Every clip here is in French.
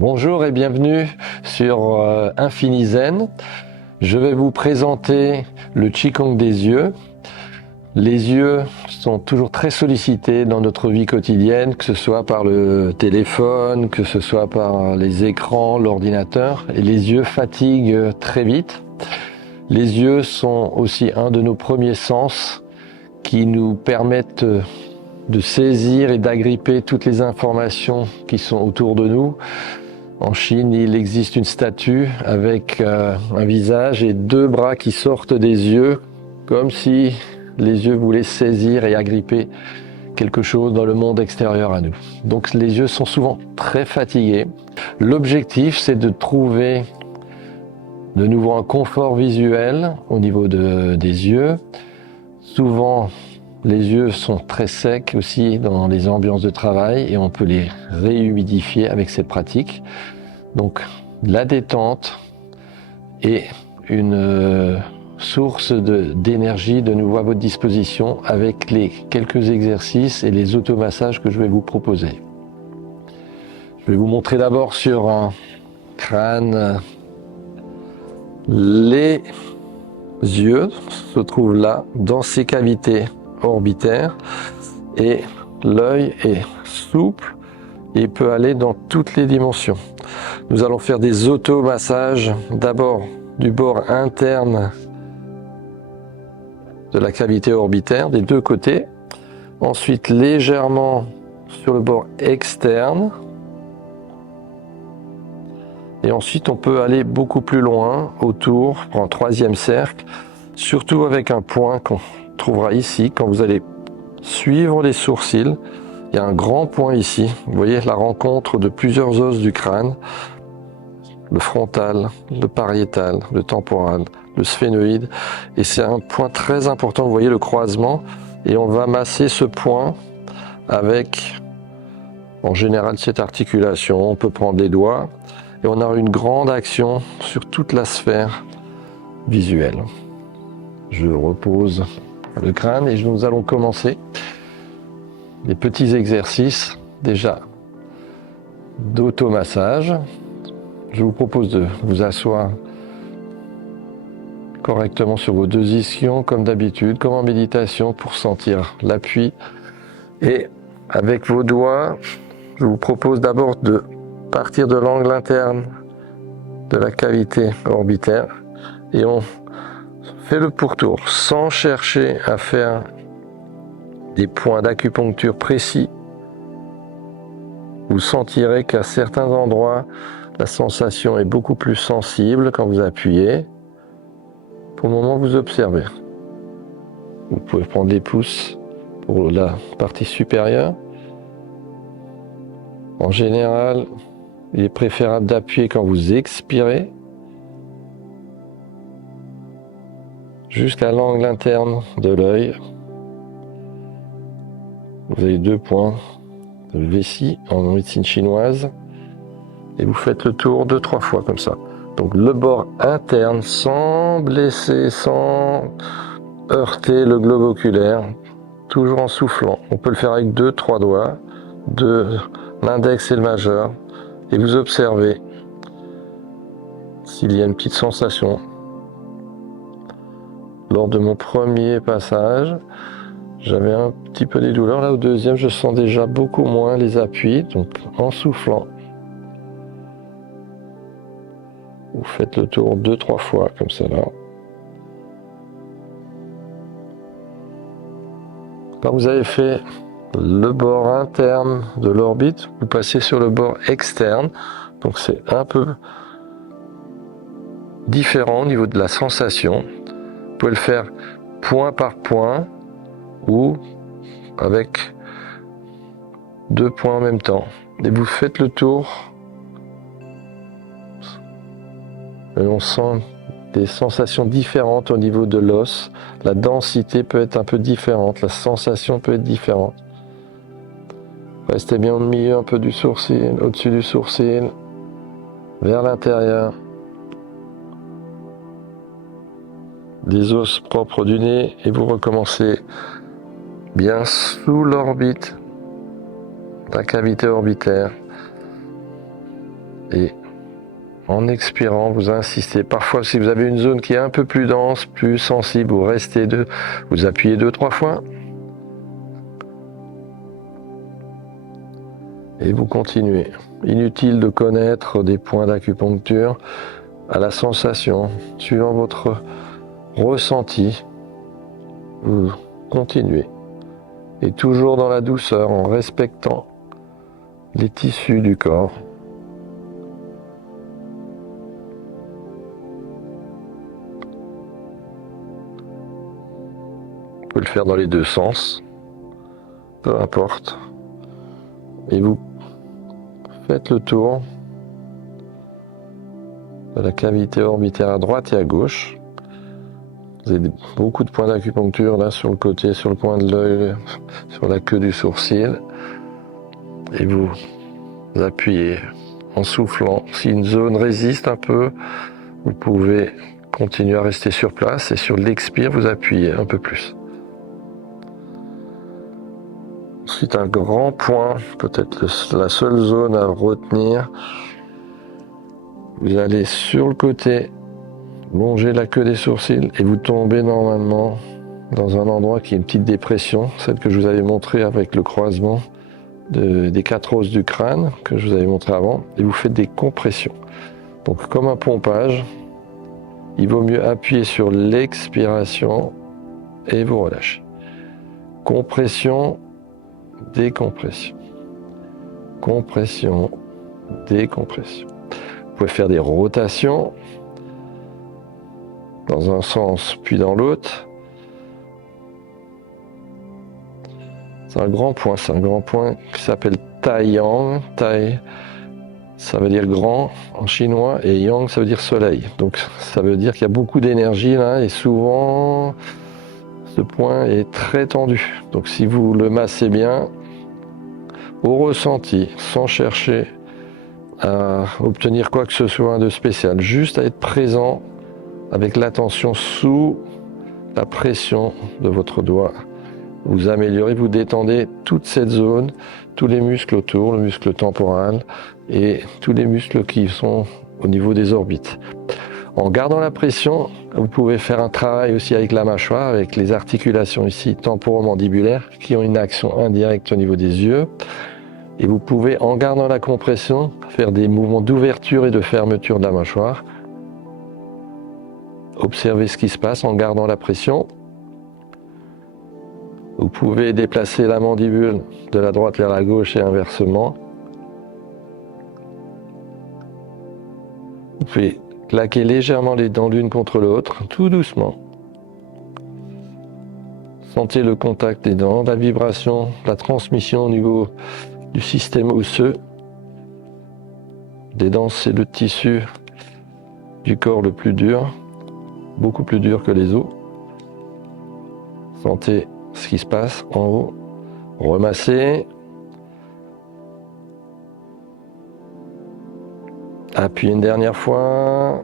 Bonjour et bienvenue sur Infinizen. Je vais vous présenter le Qigong des yeux. Les yeux sont toujours très sollicités dans notre vie quotidienne, que ce soit par le téléphone, que ce soit par les écrans, l'ordinateur. Et les yeux fatiguent très vite. Les yeux sont aussi un de nos premiers sens qui nous permettent de saisir et d'agripper toutes les informations qui sont autour de nous. En Chine, il existe une statue avec un visage et deux bras qui sortent des yeux, comme si les yeux voulaient saisir et agripper quelque chose dans le monde extérieur à nous. Donc les yeux sont souvent très fatigués. L'objectif, c'est de trouver de nouveau un confort visuel au niveau des yeux. Souvent, les yeux sont très secs aussi dans les ambiances de travail et on peut les réhumidifier avec cette pratique. Donc la détente et une source d'énergie de nouveau à votre disposition avec les quelques exercices et les automassages que je vais vous proposer. Je vais vous montrer d'abord sur un crâne. Les yeux se trouvent là dans ces cavités orbitaire et l'œil est souple et peut aller dans toutes les dimensions. Nous allons faire des automassages d'abord du bord interne de la cavité orbitaire des deux côtés, ensuite légèrement sur le bord externe et ensuite on peut aller beaucoup plus loin autour pour un troisième cercle, surtout avec un point qu'on trouvera ici quand vous allez suivre les sourcils. Il y a un grand point ici, vous voyez la rencontre de plusieurs os du crâne, le frontal, le pariétal, le temporal, le sphénoïde, et c'est un point très important, vous voyez le croisement, et on va masser ce point avec en général cette articulation. On peut prendre les doigts et on a une grande action sur toute la sphère visuelle. Je repose le crâne et nous allons commencer les petits exercices déjà d'automassage. Je vous propose de vous asseoir correctement sur vos deux ischions comme d'habitude, comme en méditation, pour sentir l'appui. Et avec vos doigts, je vous propose d'abord de partir de l'angle interne de la cavité orbitaire et on fait le pourtour sans chercher à faire des points d'acupuncture précis. Vous sentirez qu'à certains endroits, la sensation est beaucoup plus sensible quand vous appuyez. Pour le moment, vous observez. Vous pouvez prendre les pouces pour la partie supérieure. En général, il est préférable d'appuyer quand vous expirez, jusqu'à l'angle interne de l'œil. Vous avez deux points de vessie en médecine chinoise et vous faites le tour 2-3 fois comme ça. Donc le bord interne sans blesser, sans heurter le globe oculaire, toujours en soufflant. On peut le faire avec 2-3 doigts, l'index et le majeur, et vous observez s'il y a une petite sensation. Lors de mon premier passage, j'avais un petit peu des douleurs. Là, au deuxième, je sens déjà beaucoup moins les appuis. Donc, en soufflant, vous faites le tour 2-3 fois, comme ça là. Quand vous avez fait le bord interne de l'orbite, vous passez sur le bord externe. Donc, c'est un peu différent au niveau de la sensation. Vous pouvez le faire point par point ou avec 2 points en même temps. Et vous faites le tour. Et on sent des sensations différentes au niveau de l'os. La densité peut être un peu différente, la sensation peut être différente. Restez bien au milieu un peu du sourcil, au-dessus du sourcil, vers l'intérieur. Les os propres du nez et vous recommencez bien sous l'orbite, la cavité orbitaire. Et en expirant, vous insistez. Parfois, si vous avez une zone qui est un peu plus dense, plus sensible, vous appuyez 2-3 fois. Et vous continuez. Inutile de connaître des points d'acupuncture à la sensation, suivant votre ressenti. Vous continuez. Et toujours dans la douceur, en respectant les tissus du corps. Vous pouvez le faire dans les deux sens, peu importe. Et vous faites le tour de la cavité orbitaire à droite et à gauche. Vous avez beaucoup de points d'acupuncture là sur le côté, sur le coin de l'œil, sur la queue du sourcil. Et vous appuyez en soufflant. Si une zone résiste un peu, vous pouvez continuer à rester sur place et sur l'expire, vous appuyez un peu plus. Ensuite, un grand point, peut-être la seule zone à retenir. Vous allez sur le côté, longer la queue des sourcils et vous tombez normalement dans un endroit qui est une petite dépression, celle que je vous avais montrée avec le croisement des 4 os du crâne que je vous avais montré avant, et vous faites des compressions. Donc comme un pompage, il vaut mieux appuyer sur l'expiration et vous relâchez. Compression, décompression. Compression, décompression. Vous pouvez faire des rotations dans un sens puis dans l'autre. C'est un grand point qui s'appelle Tai Yang. Tai, ça veut dire grand en chinois, et Yang, ça veut dire soleil. Donc ça veut dire qu'il y a beaucoup d'énergie là, et souvent ce point est très tendu. Donc si vous le massez bien, au ressenti, sans chercher à obtenir quoi que ce soit de spécial, juste à être présent avec l'attention sous la pression de votre doigt. Vous améliorez, vous détendez toute cette zone, tous les muscles autour, le muscle temporal et tous les muscles qui sont au niveau des orbites. En gardant la pression, vous pouvez faire un travail aussi avec la mâchoire, avec les articulations ici temporomandibulaires qui ont une action indirecte au niveau des yeux. Et vous pouvez, en gardant la compression, faire des mouvements d'ouverture et de fermeture de la mâchoire. Observez ce qui se passe en gardant la pression. Vous pouvez déplacer la mandibule de la droite vers la gauche et inversement. Vous pouvez claquer légèrement les dents l'une contre l'autre, tout doucement. Sentez le contact des dents, la vibration, la transmission au niveau du système osseux. Les dents, c'est le tissu du corps le plus dur, beaucoup plus dur que les os. Sentez ce qui se passe en haut. Remassez. Appuyez une dernière fois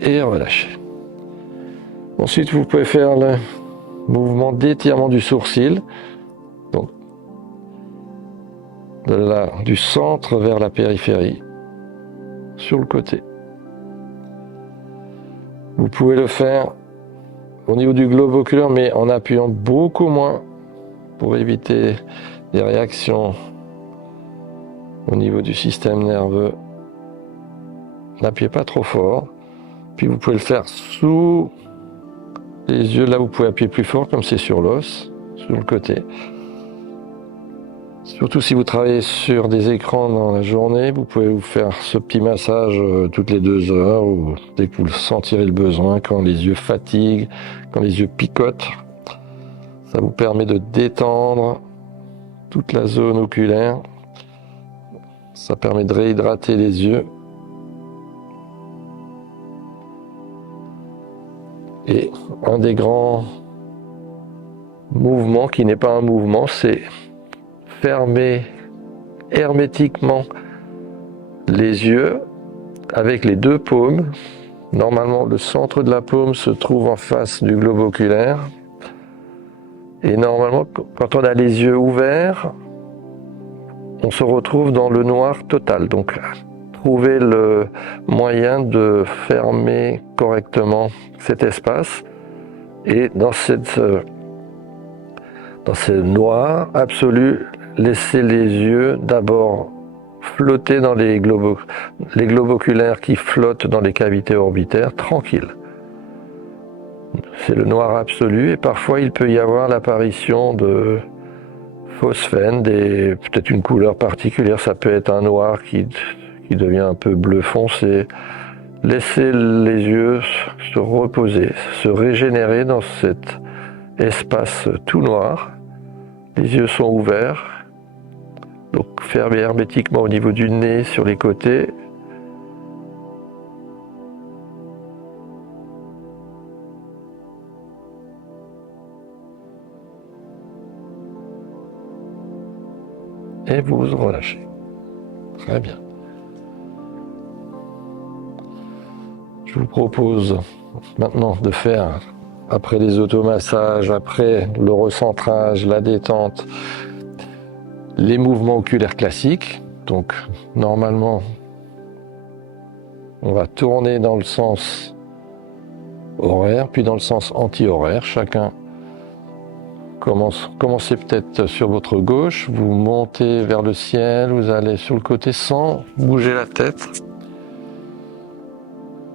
et relâchez. Ensuite, vous pouvez faire le mouvement d'étirement du sourcil. Donc, du centre vers la périphérie, sur le côté. Vous pouvez le faire au niveau du globe oculaire, mais en appuyant beaucoup moins pour éviter des réactions au niveau du système nerveux. N'appuyez pas trop fort. Puis vous pouvez le faire sous les yeux. Là, vous pouvez appuyer plus fort, comme c'est sur l'os, sur le côté. Surtout si vous travaillez sur des écrans dans la journée, vous pouvez vous faire ce petit massage toutes les 2 heures ou dès que vous sentirez le besoin, quand les yeux fatiguent, quand les yeux picotent. Ça vous permet de détendre toute la zone oculaire. Ça permet de réhydrater les yeux. Et un des grands mouvements qui n'est pas un mouvement, c'est fermer hermétiquement les yeux avec les 2 paumes. Normalement, le centre de la paume se trouve en face du globe oculaire. Et normalement, quand on a les yeux ouverts, on se retrouve dans le noir total. Donc, trouver le moyen de fermer correctement cet espace. Et dans ce noir absolu, laissez les yeux d'abord flotter dans les globes oculaires qui flottent dans les cavités orbitaires, tranquille. C'est le noir absolu et parfois il peut y avoir l'apparition de phosphènes, peut-être une couleur particulière, ça peut être un noir qui devient un peu bleu foncé. Laissez les yeux se reposer, se régénérer dans cet espace tout noir. Les yeux sont ouverts, donc fermés hermétiquement au niveau du nez, sur les côtés. Et vous vous relâchez. Très bien. Je vous propose maintenant de faire, après les automassages, après le recentrage, la détente, les mouvements oculaires classiques. Donc normalement, on va tourner dans le sens horaire, puis dans le sens anti-horaire. Chacun commencez peut-être sur votre gauche, vous montez vers le ciel, vous allez sur le côté sans bouger la tête.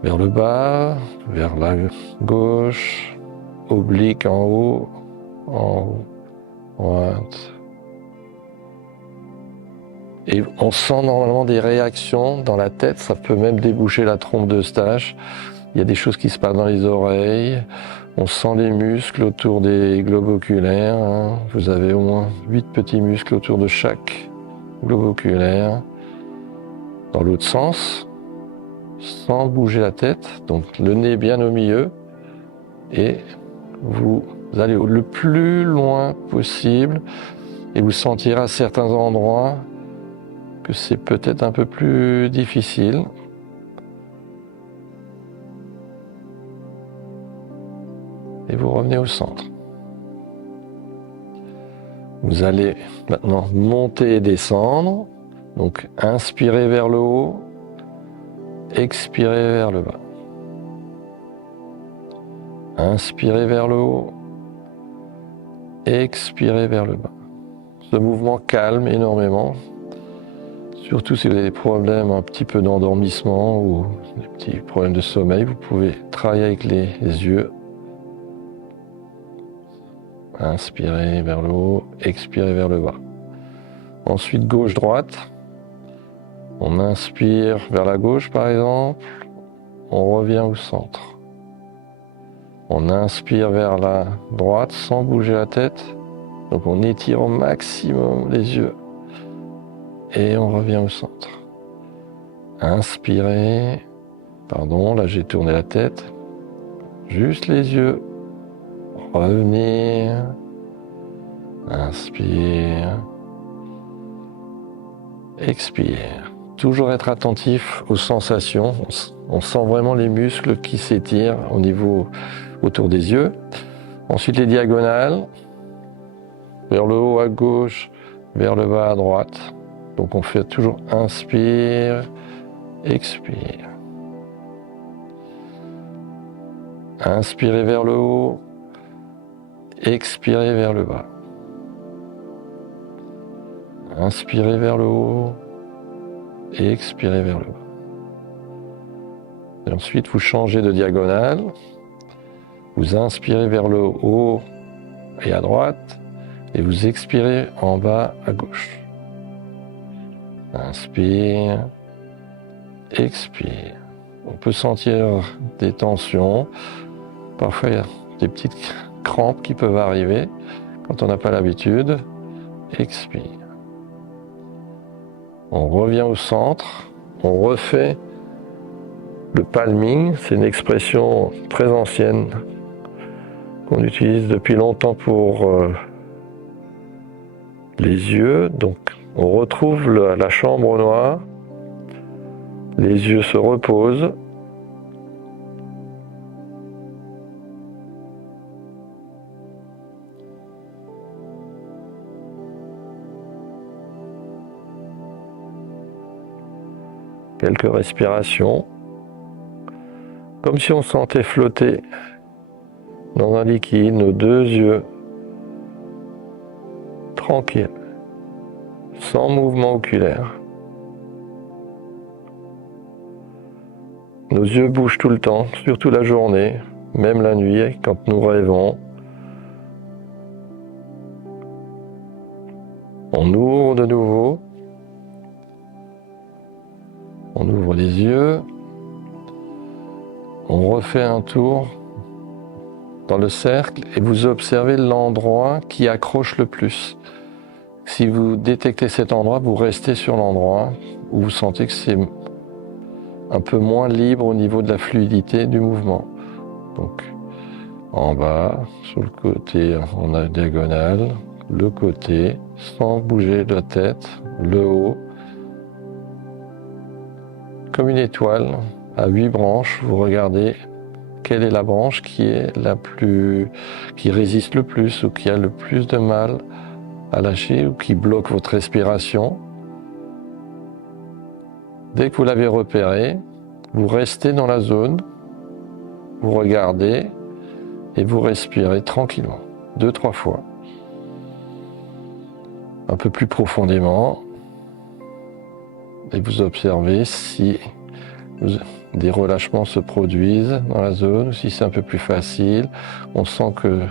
Vers le bas, vers la gauche, oblique en haut, droite. Et on sent normalement des réactions dans la tête, ça peut même déboucher la trompe d'Eustache. Il y a des choses qui se passent dans les oreilles, on sent les muscles autour des globes oculaires. Vous avez au moins 8 petits muscles autour de chaque globe oculaire. Dans l'autre sens, sans bouger la tête, donc le nez bien au milieu, et vous allez le plus loin possible et vous sentirez à certains endroits que c'est peut-être un peu plus difficile. Et vous revenez au centre. Vous allez maintenant monter et descendre, donc inspirez vers le haut, expirez vers le bas. Inspirez vers le haut, expirez vers le bas. Ce mouvement calme énormément, surtout si vous avez des problèmes un petit peu d'endormissement ou des petits problèmes de sommeil, vous pouvez travailler avec les yeux. Inspirez vers le haut, expirez vers le bas. Ensuite gauche-droite. On inspire vers la gauche par exemple, on revient au centre. On inspire vers la droite sans bouger la tête. Donc on étire au maximum les yeux. Et on revient au centre. Inspirez. Pardon, là j'ai tourné la tête. Juste les yeux. Revenir. Inspire. Expire. Toujours être attentif aux sensations. On sent vraiment les muscles qui s'étirent au niveau autour des yeux. Ensuite les diagonales. Vers le haut à gauche, vers le bas à droite. Donc on fait toujours inspire, expire. Inspirez vers le haut, expirez vers le bas. Inspirez vers le haut et expirez vers le bas. Et ensuite, vous changez de diagonale. Vous inspirez vers le haut et à droite et vous expirez en bas à gauche. Inspire, expire. On peut sentir des tensions. Parfois, il y a des petites crampes qui peuvent arriver quand on n'a pas l'habitude. Expire. On revient au centre, on refait le palming, c'est une expression très ancienne qu'on utilise depuis longtemps pour les yeux. Donc on retrouve la chambre noire, les yeux se reposent. quelques respirations, comme si on sentait flotter dans un liquide nos deux yeux, tranquilles, sans mouvement oculaire. Nos yeux bougent tout le temps, surtout la journée, même la nuit, quand nous rêvons. On ouvre de nouveau. On ouvre les yeux. On refait un tour dans le cercle et vous observez l'endroit qui accroche le plus. Si vous détectez cet endroit, vous restez sur l'endroit où vous sentez que c'est un peu moins libre au niveau de la fluidité du mouvement. Donc, en bas, sur le côté, on a diagonale, le côté, sans bouger la tête, le haut. Comme une étoile, à 8 branches, vous regardez quelle est la branche qui résiste le plus ou qui a le plus de mal à lâcher ou qui bloque votre respiration. Dès que vous l'avez repéré, vous restez dans la zone, vous regardez et vous respirez tranquillement, 2-3 fois. Un peu plus profondément. Et vous observez si des relâchements se produisent dans la zone, ou si c'est un peu plus facile. On sent que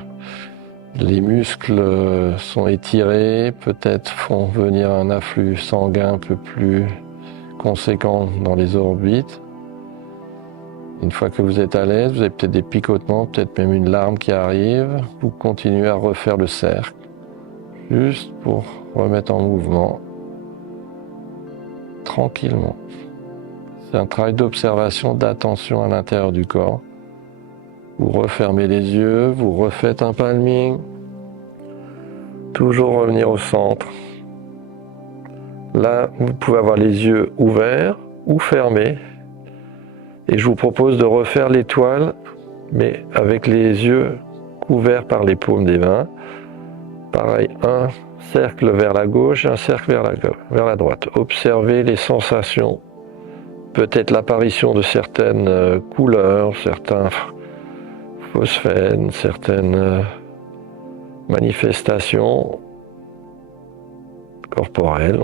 les muscles sont étirés, peut-être font venir un afflux sanguin un peu plus conséquent dans les orbites. Une fois que vous êtes à l'aise, vous avez peut-être des picotements, peut-être même une larme qui arrive. Vous continuez à refaire le cercle, juste pour remettre en mouvement, tranquillement. C'est un travail d'observation, d'attention à l'intérieur du corps. Vous refermez les yeux, vous refaites un palming. Toujours revenir au centre. Là, vous pouvez avoir les yeux ouverts ou fermés. Et je vous propose de refaire l'étoile, mais avec les yeux couverts par les paumes des mains. Pareil, un cercle vers la gauche et un cercle vers la droite. Observez les sensations, peut-être l'apparition de certaines couleurs, certains phosphènes, certaines manifestations corporelles,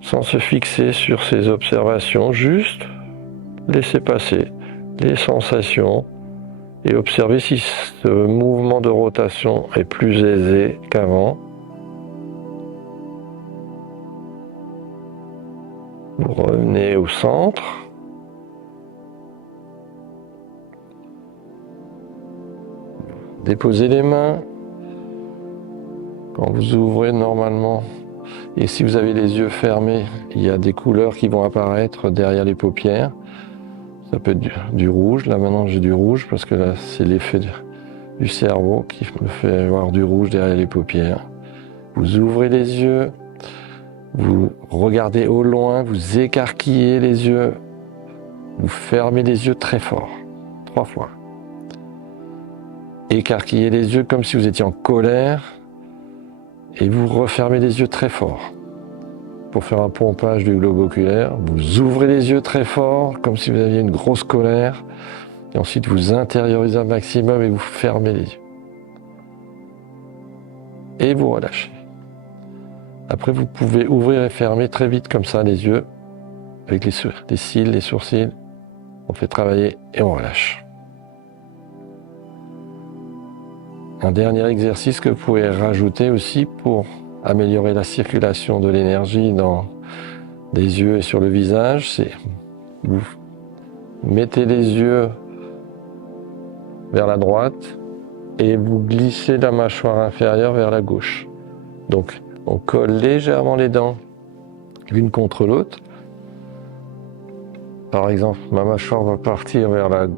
sans se fixer sur ces observations, juste laisser passer les sensations et observer si ce mouvement de rotation est plus aisé qu'avant. Vous revenez au centre. Déposez les mains. Quand vous ouvrez normalement, et si vous avez les yeux fermés, il y a des couleurs qui vont apparaître derrière les paupières. Ça peut être du rouge. Là maintenant j'ai du rouge parce que là c'est l'effet du cerveau qui me fait voir du rouge derrière les paupières. Vous ouvrez les yeux, vous regardez au loin, vous écarquillez les yeux, vous fermez les yeux très fort, 3 fois. Écarquillez les yeux comme si vous étiez en colère et vous refermez les yeux très fort. Pour faire un pompage du globe oculaire, vous ouvrez les yeux très fort comme si vous aviez une grosse colère et ensuite vous intériorisez un maximum et vous fermez les yeux. Et vous relâchez. Après, vous pouvez ouvrir et fermer très vite comme ça les yeux avec les cils, les sourcils. On fait travailler et on relâche. Un dernier exercice que vous pouvez rajouter aussi pour améliorer la circulation de l'énergie dans les yeux et sur le visage, c'est vous mettez les yeux vers la droite et vous glissez la mâchoire inférieure vers la gauche. Donc on colle légèrement les dents l'une contre l'autre. Par exemple, ma mâchoire va partir vers la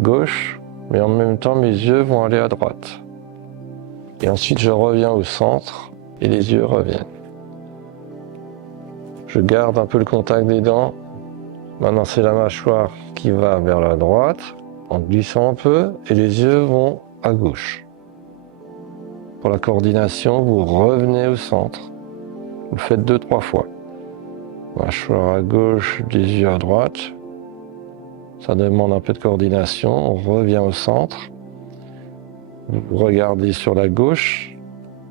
gauche, mais en même temps mes yeux vont aller à droite. Et ensuite je reviens au centre et les yeux reviennent. Je garde un peu le contact des dents. Maintenant c'est la mâchoire qui va vers la droite en glissant un peu et les yeux vont à gauche. Pour la coordination, vous revenez au centre. Vous le faites 2-3 fois. Mâchoire à gauche, des yeux à droite. Ça demande un peu de coordination. On revient au centre. Vous regardez sur la gauche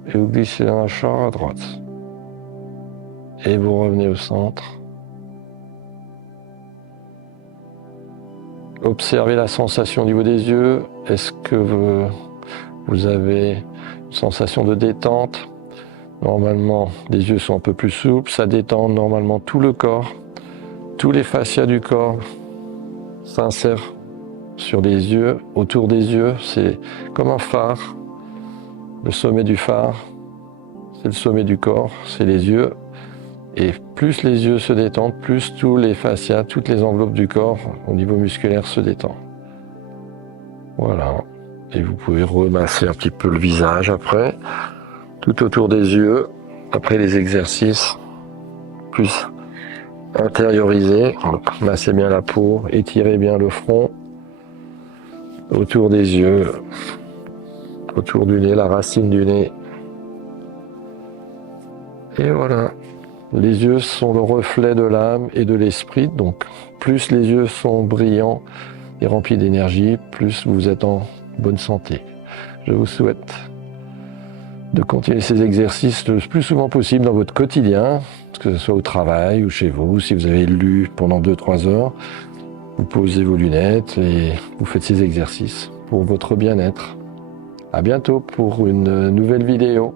et vous glissez la mâchoire à droite. Et vous revenez au centre. Observez la sensation au niveau des yeux. Est-ce que vous avez une sensation de détente? Normalement, les yeux sont un peu plus souples. Ça détend normalement tout le corps. Tous les fascias du corps s'insèrent sur les yeux, autour des yeux. C'est comme un phare. Le sommet du phare, c'est le sommet du corps, c'est les yeux. Et plus les yeux se détendent, plus tous les fascias, toutes les enveloppes du corps au niveau musculaire se détendent. Voilà. Et vous pouvez remasser un petit peu le visage après, tout autour des yeux, après les exercices, plus intériorisés. Massez bien la peau, étirez bien le front, autour des yeux, autour du nez, la racine du nez. Et voilà. Les yeux sont le reflet de l'âme et de l'esprit, donc plus les yeux sont brillants et remplis d'énergie, plus vous êtes en bonne santé. Je vous souhaite de continuer ces exercices le plus souvent possible dans votre quotidien, que ce soit au travail ou chez vous. Si vous avez lu pendant 2-3 heures, vous posez vos lunettes et vous faites ces exercices pour votre bien-être. À bientôt pour une nouvelle vidéo.